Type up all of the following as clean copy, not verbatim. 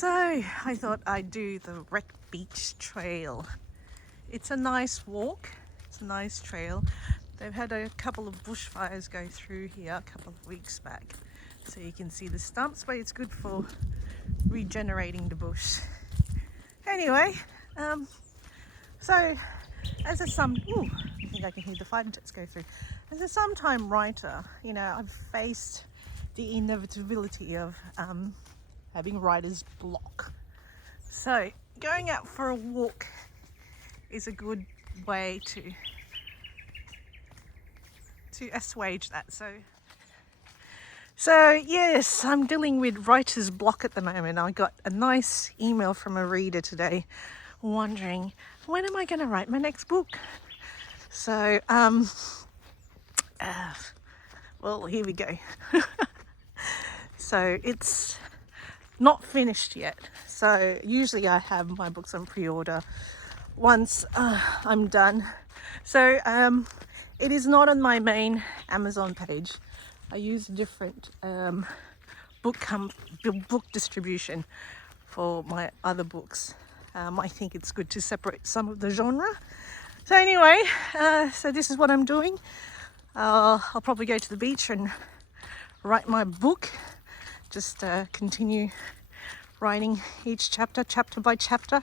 So I thought I'd do the Wreck Beach Trail. It's a nice walk, it's a nice trail. They've had a couple of bushfires go through here a couple of weeks back, so you can see the stumps, but it's good for regenerating the bush. Anyway, so as a I think I can hear the fighter jets go through. As a sometime writer, you know, I've faced the inevitability of having writer's block. So going out for a walk is a good way to assuage that. So yes, I'm dealing with writer's block at the moment. I got a nice email from a reader today wondering, when am I going to write my next book? So well, here we go. So it's not finished yet. So usually I have my books on pre-order once I'm done. So it is not on my main Amazon page. I use a different book distribution for my other books. I think it's good to separate some of the genre. So anyway, so this is what I'm doing. I'll probably go to the beach and write my book. Just continue writing each chapter by chapter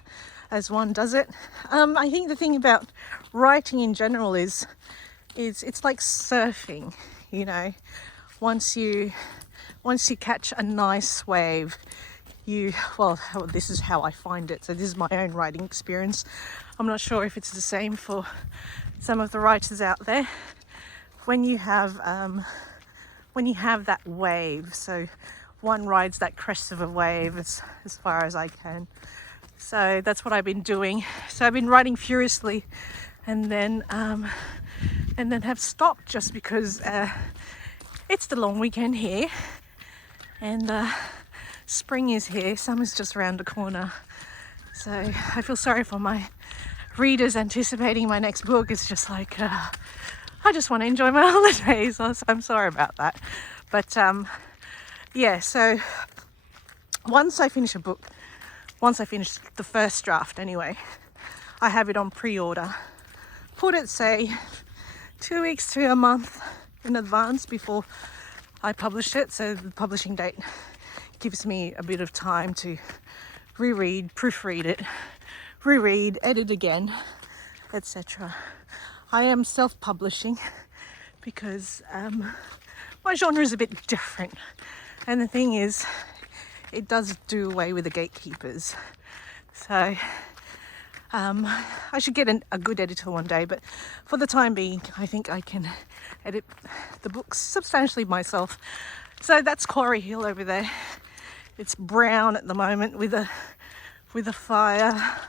as one does it. I think the thing about writing in general is it's like surfing, you know. Once you catch a nice wave, this is how I find it. So this is my own writing experience. I'm not sure if it's the same for some of the writers out there. When you have that wave, so one rides that crest of a wave as far as I can. So that's what I've been doing. So I've been writing furiously, and then have stopped just because it's the long weekend here, and spring is here. Summer's just around the corner. So I feel sorry for my readers anticipating my next book. It's just like I just want to enjoy my holidays. I'm sorry about that, but yeah. So once I finish the first draft anyway, I have it on pre-order. Put it, say, 2 weeks to a month in advance before I publish it. So the publishing date gives me a bit of time to reread, proofread it, edit again, etc. I am self-publishing because my genre is a bit different. And the thing is, it does do away with the gatekeepers. So I should get a good editor one day, but for the time being, I think I can edit the books substantially myself. So that's Quarry Hill over there. It's brown at the moment with a fire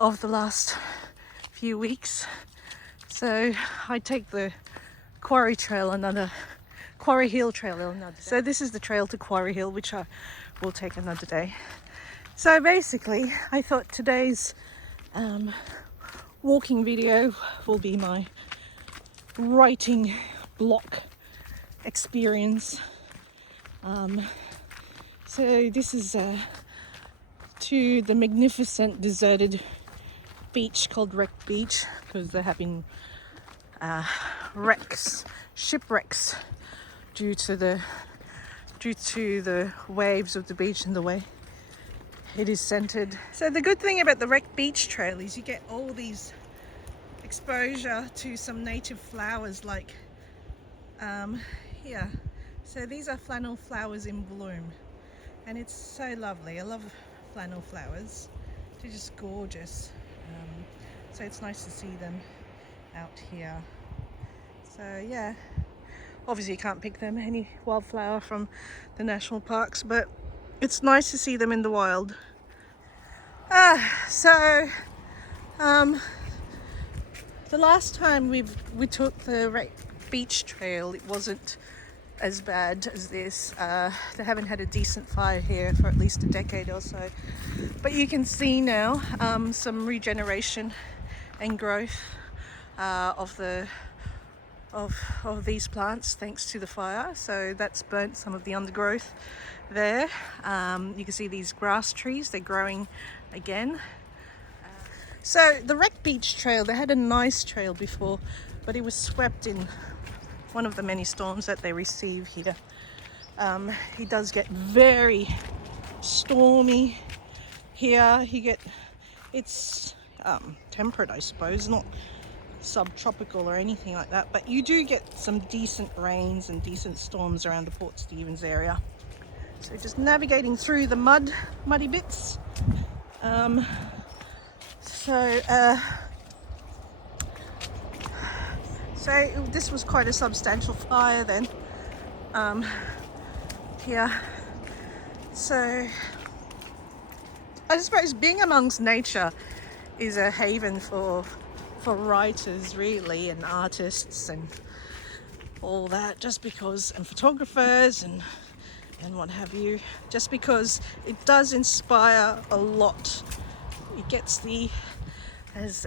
of the last few weeks. So I take the Quarry Hill trail another day. So this is the trail to Quarry Hill, which I will take another day. So basically, I thought today's walking video will be my writing block experience. So this is to the magnificent deserted beach called Wreck Beach, because there have been shipwrecks due to the waves of the beach and the way it is centered. So the good thing about the Wreck Beach Trail is you get all these exposure to some native flowers, like here. So these are flannel flowers in bloom, and it's so lovely. I love flannel flowers. They're just gorgeous. So it's nice to see them out here. So yeah, obviously you can't pick them, any wildflower from the national parks, but it's nice to see them in the wild. So the last time we took the Wreck Beach Trail, it wasn't as bad as this. They haven't had a decent fire here for at least a decade or so, but you can see now some regeneration and growth of the of these plants thanks to the fire. So that's burnt some of the undergrowth there. You can see these grass trees, they're growing again. So the Wreck Beach trail, they had a nice trail before, but it was swept in one of the many storms that they receive here. It does get very stormy here. It's temperate, I suppose, not subtropical or anything like that, but you do get some decent rains and decent storms around the Port Stephens area. So just navigating through the muddy bits. So this was quite a substantial fire then here. So I suppose being amongst nature is a haven for writers really, and artists and all that, just because, and photographers and what have you, just because it does inspire a lot. It gets the, as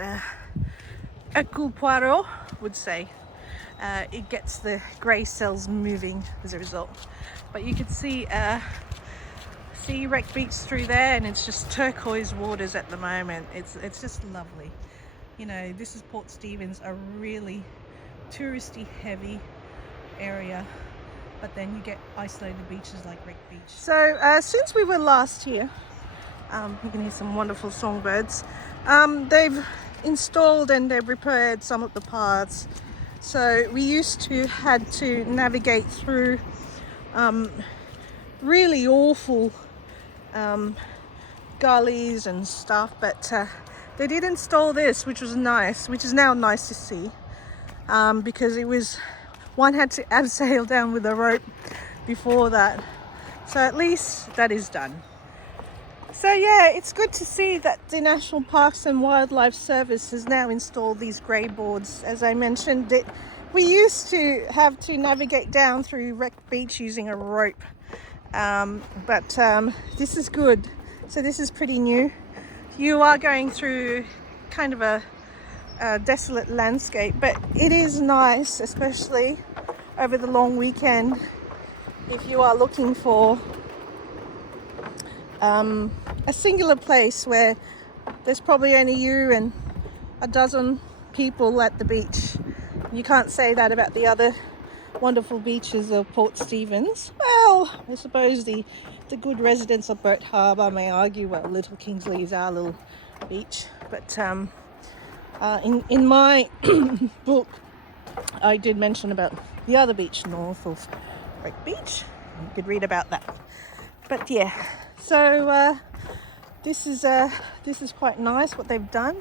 Hercule Poirot would say, it gets the grey cells moving as a result. But you could see Wreck Beach through there, and it's just turquoise waters at the moment. It's just lovely. You know, this is Port Stephens, a really touristy heavy area, but then you get isolated beaches like Wreck Beach. So since we were last here, you can hear some wonderful songbirds. They've installed and they've repaired some of the paths. So we used to had to navigate through really awful gullies and stuff, but they did install this, which was nice, which is now nice to see, because one had to abseil down with a rope before that. So at least that is done. So yeah, it's good to see that the National Parks and Wildlife Service has now installed these grey boards. As I mentioned, we used to have to navigate down through Wreck Beach using a rope, but this is good. So this is pretty new. You are going through kind of a desolate landscape, but it is nice, especially over the long weekend, if you are looking for a singular place where there's probably only you and a dozen people at the beach. You can't say that about the other wonderful beaches of Port Stephens. Well, I suppose the good residents of Boat Harbour may argue, well, Little Kingsley is our little beach, but in my book I did mention about the other beach north of Wreck Beach. You could read about that. But yeah, so this is quite nice what they've done.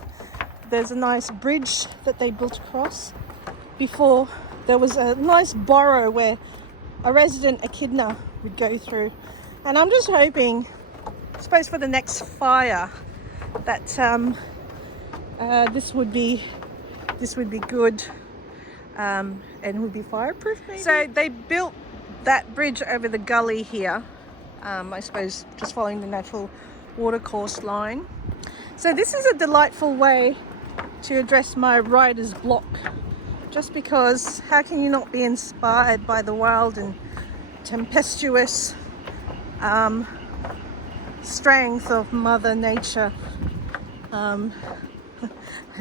There's a nice bridge that they built across. Before, there was a nice burrow where a resident echidna would go through. And I'm just hoping, I suppose for the next fire, that this would be good, and would be fireproof maybe. So they built that bridge over the gully here, I suppose just following the natural watercourse line. So this is a delightful way to address my writer's block, just because how can you not be inspired by the wild and tempestuous strength of Mother Nature? I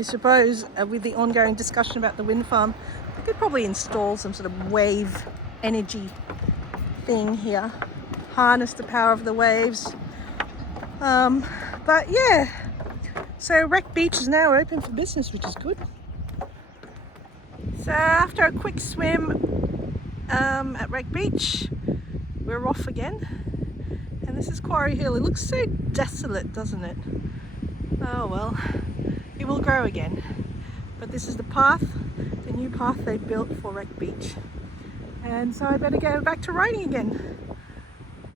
suppose with the ongoing discussion about the wind farm, I could probably install some sort of wave energy thing here, harness the power of the waves. But yeah, so Wreck Beach is now open for business, which is good. So after a quick swim at Wreck Beach, we're off again. And this is Quarry Hill. It looks so desolate, doesn't it? Oh well, it will grow again. But this is the path, the new path they built for Wreck Beach. And so I better go back to writing again.